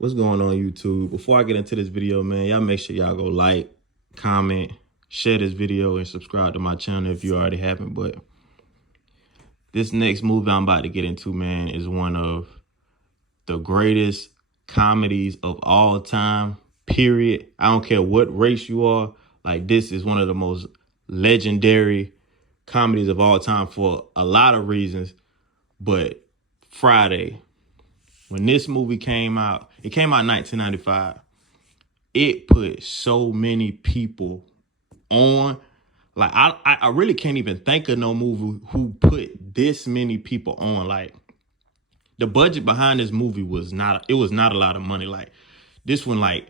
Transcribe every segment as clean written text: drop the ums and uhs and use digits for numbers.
What's going on, YouTube? Before I get into this video, man, y'all make sure y'all go like, comment, share this video, and subscribe to my channel if you already haven't. But this next movie I'm about to get into, man, is one of the greatest comedies of all time, period. I don't care what race you are. Like, this is one of the most legendary comedies of all time for a lot of reasons. But Friday, when this movie came out, it came out in 1995. It put so many people on. Like, I really can't even think of no movie who put this many people on. Like, the budget behind this movie was not a lot of money. Like, this one, like,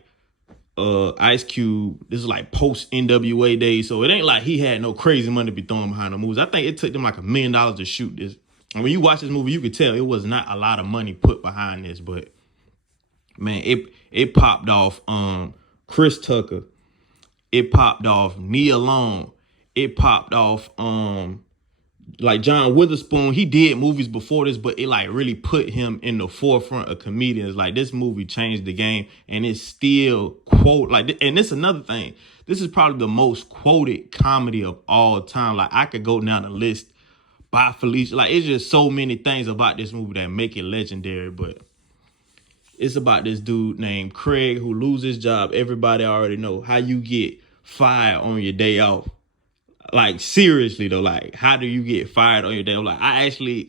Ice Cube, this is like post NWA days, so it ain't like he had no crazy money to be throwing behind the movies. I think it took them like $1 million to shoot this. And when you watch this movie, you could tell it was not a lot of money put behind this, but man, it popped off Chris Tucker. It popped off Nia Long. It popped off like John Witherspoon. He did movies before this, but it like really put him in the forefront of comedians. Like, this movie changed the game, and it's still quote like. And this is another thing. This is probably the most quoted comedy of all time. Like, I could go down the list by Felicia. Like, it's just so many things about this movie that make it legendary. But it's about this dude named Craig who loses his job. Everybody already know how you get fired on your day off. Like, seriously though, like, how do you get fired on your day off? Like, I actually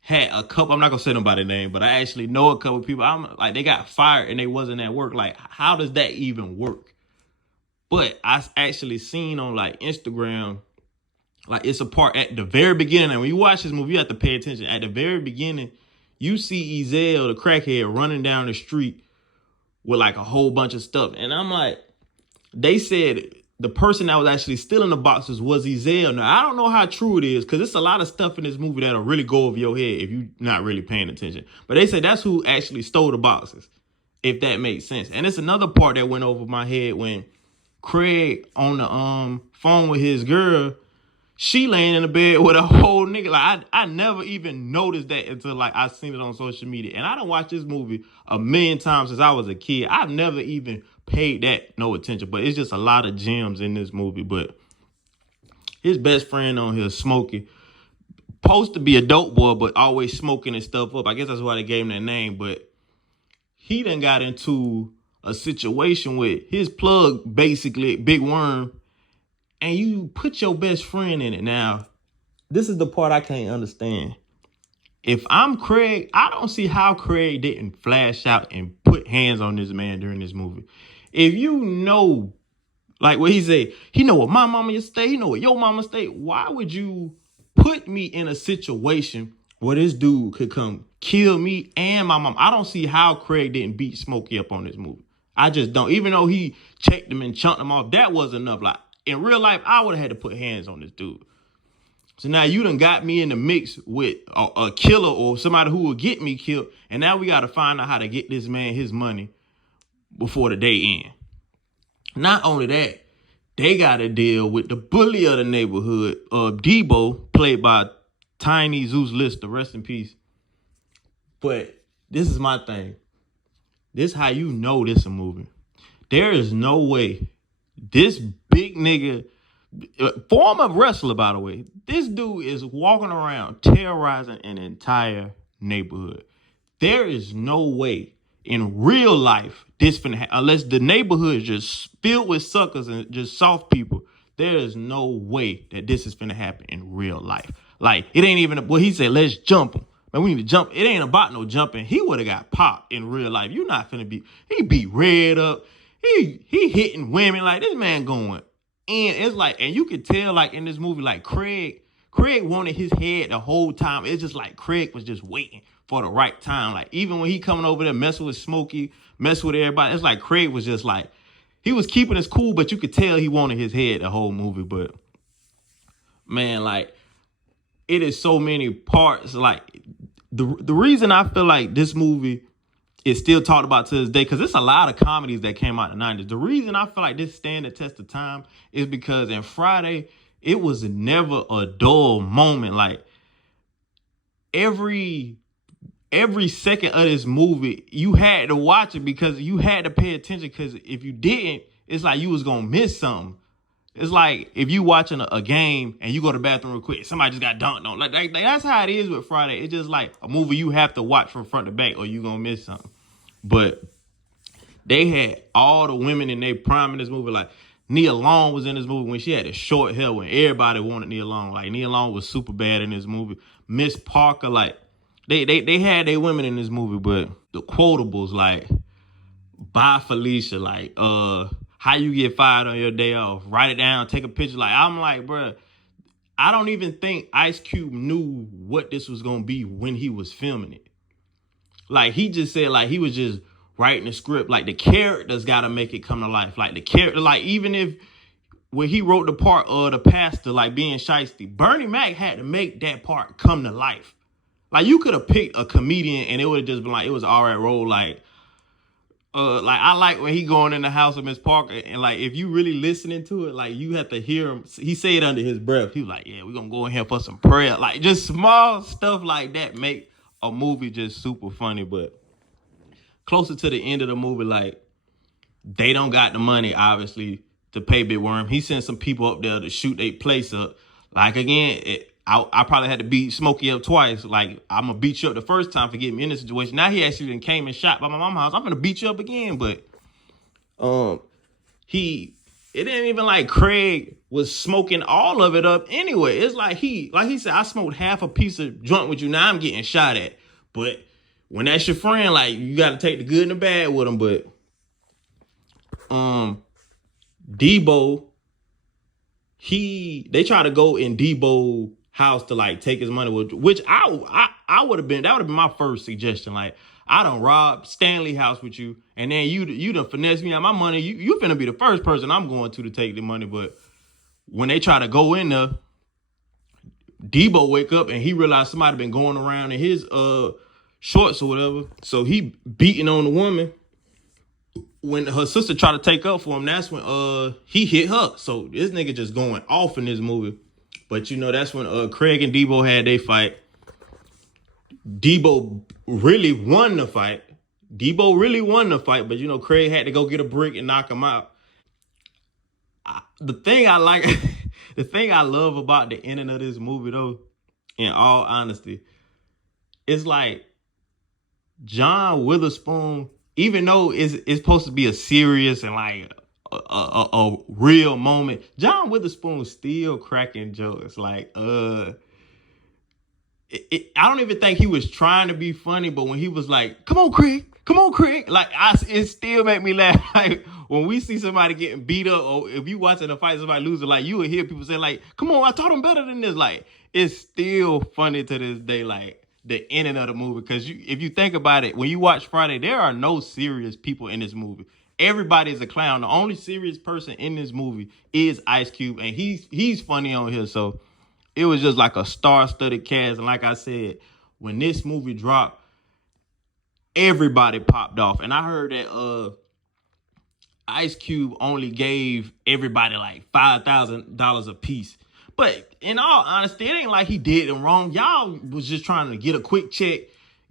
had a couple, I'm not gonna say nobody's name, but I actually know a couple people. I'm like, they got fired and they wasn't at work. Like, how does that even work? But I actually seen on like Instagram, like, it's a part at the very beginning. And when you watch this movie, you have to pay attention. At the very beginning, you see Ezal, the crackhead, running down the street with like a whole bunch of stuff. And I'm like, they said the person that was actually stealing the boxes was Ezal. Now, I don't know how true it is, because it's a lot of stuff in this movie that'll really go over your head if you're not really paying attention. But they say that's who actually stole the boxes, if that makes sense. And it's another part that went over my head when Craig on the phone with his girl, she laying in the bed with a whole nigga. Like, I never even noticed that until like I seen it on social media. And I done watched this movie a million times since I was a kid. I've never even paid that no attention. But it's just a lot of gems in this movie. But his best friend on here, Smokey, supposed to be a dope boy, but always smoking and stuff up. I guess that's why they gave him that name. But he done got into a situation with his plug, basically, Big Worm, and you put your best friend in it. Now, this is the part I can't understand. If I'm Craig, I don't see how Craig didn't flash out and put hands on this man during this movie. If you know, like what he said, he know what my mama stay, he know what your mama stay. Why would you put me in a situation where this dude could come kill me and my mom? I don't see how Craig didn't beat Smokey up on this movie. I just don't. Even though he checked him and chunked him off, that was enough. Like, in real life, I would have had to put hands on this dude. So now you done got me in the mix with a killer or somebody who will get me killed. And now we got to find out how to get this man his money before the day ends. Not only that, they got to deal with the bully of the neighborhood, Debo, played by Tiny Zeus Lister, rest in peace. But this is my thing. This is how you know this a movie. There is no way this big nigga, former wrestler, by the way, this dude is walking around terrorizing an entire neighborhood. There is no way in real life this finna happen, unless the neighborhood is just filled with suckers and just soft people. There is no way that this is finna happen in real life. Like, it ain't even, well, he said, let's jump him. Man, we need to jump. It ain't about no jumping. He would have got popped in real life. You're not finna be, he beat Red up. He hitting women. Like, this man going. And it's like, and you could tell, like, in this movie, like, Craig wanted his head the whole time. It's just like Craig was just waiting for the right time. Like, even when he coming over there messing with Smokey, messing with everybody, it's like Craig was just like, he was keeping his cool, but you could tell he wanted his head the whole movie. But, man, like, it is so many parts. Like, the reason I feel like this movie is still talked about to this day, because it's a lot of comedies that came out in the 90s. The reason I feel like this stand the test of time is because in Friday, it was never a dull moment. Like, every every second of this movie, you had to watch it because you had to pay attention, because if you didn't, it's like you was going to miss something. It's like if you watching a game and you go to the bathroom real quick, somebody just got dunked on. Like that's how it is with Friday. It's just like a movie you have to watch from front to back or you going to miss something. But they had all the women in their prime in this movie. Like Nia Long was in this movie when she had the short hair when everybody wanted Nia Long. Like Nia Long was super bad in this movie. Miss Parker, like they had their women in this movie, but the quotables like bye Felicia, like how you get fired on your day off, write it down, take a picture. Like I'm like, bro, I don't even think Ice Cube knew what this was gonna be when he was filming it. Like he just said, like he was just writing the script. Like the characters gotta make it come to life. Like the character, like even if when he wrote the part of the pastor, like being shiesty, Bernie Mac had to make that part come to life. Like you could have picked a comedian and it would have just been like, it was all right role. Like I like when he going in the house with Miss Parker, and like if you really listening to it, like you have to hear him. He say it under his breath. He was like, "Yeah, we're gonna go in here for some prayer." Like just small stuff like that make a movie just super funny. But closer to the end of the movie, like they don't got the money obviously to pay Big Worm. He sent some people up there to shoot their place up. Like again, I probably had to beat Smokey up twice. Like, I'm going to beat you up the first time for getting me in this situation. Now he actually then came and shot by my mama's house. I'm going to beat you up again. But it didn't even like Craig was smoking all of it up anyway. It's like he said, I smoked half a piece of joint with you. Now I'm getting shot at. But when that's your friend, like, you got to take the good and the bad with him. But Debo, they try to go in Debo house to like take his money, which I would have been, that would have been my first suggestion. Like, I done robbed Stanley house with you, and then you done finesse me out my money. You finna be the first person I'm going to take the money. But when they try to go in there, Debo wake up and he realized somebody been going around in his shorts or whatever. So he beating on the woman. When her sister tried to take up for him, that's when he hit her. So this nigga just going off in this movie. But, you know, that's when Craig and Debo had their fight. Debo really won the fight. But, you know, Craig had to go get a brick and knock him out. The thing I love about the ending of this movie, though, in all honesty, it's like John Witherspoon, even though it's supposed to be a serious and like a real moment, John Witherspoon still cracking jokes. Like, I don't even think he was trying to be funny, but when he was like, come on, Craig, like, it still make me laugh. Like, when we see somebody getting beat up, or if you watching a fight, somebody losing, like, you will hear people say, like, come on, I taught him better than this. Like, it's still funny to this day, like, the ending of the movie. Because if you think about it, when you watch Friday, there are no serious people in this movie. Everybody is a clown. The only serious person in this movie is Ice Cube, and he's funny on here. So it was just like a star-studded cast. And like I said, when this movie dropped, everybody popped off. And I heard that Ice Cube only gave everybody like $5,000 a piece. But in all honesty, it ain't like he did them wrong. Y'all was just trying to get a quick check,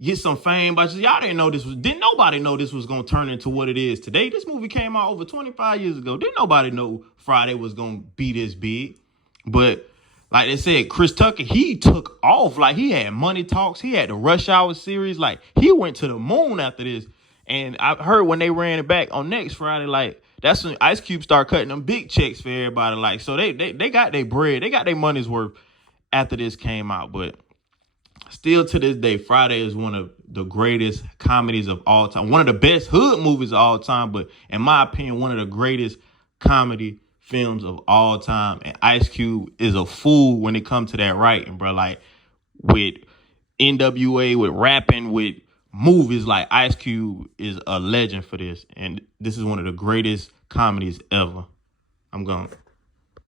get some fame, but y'all didn't nobody know this was gonna turn into what it is today. This movie came out over 25 years ago. Didn't nobody know Friday was gonna be this big. But like they said, Chris Tucker, he took off. Like, he had Money Talks, he had the Rush Hour series. Like, he went to the moon after this. And I heard when they ran it back on next Friday, like, that's when Ice Cube started cutting them big checks for everybody. Like, so they got their bread, they got their money's worth after this came out. But still to this day, Friday is one of the greatest comedies of all time. One of the best hood movies of all time. But in my opinion, one of the greatest comedy films of all time. And Ice Cube is a fool when it comes to that writing, bro. Like, with NWA, with rapping, with movies, like, Ice Cube is a legend for this. And this is one of the greatest comedies ever. I'm gone.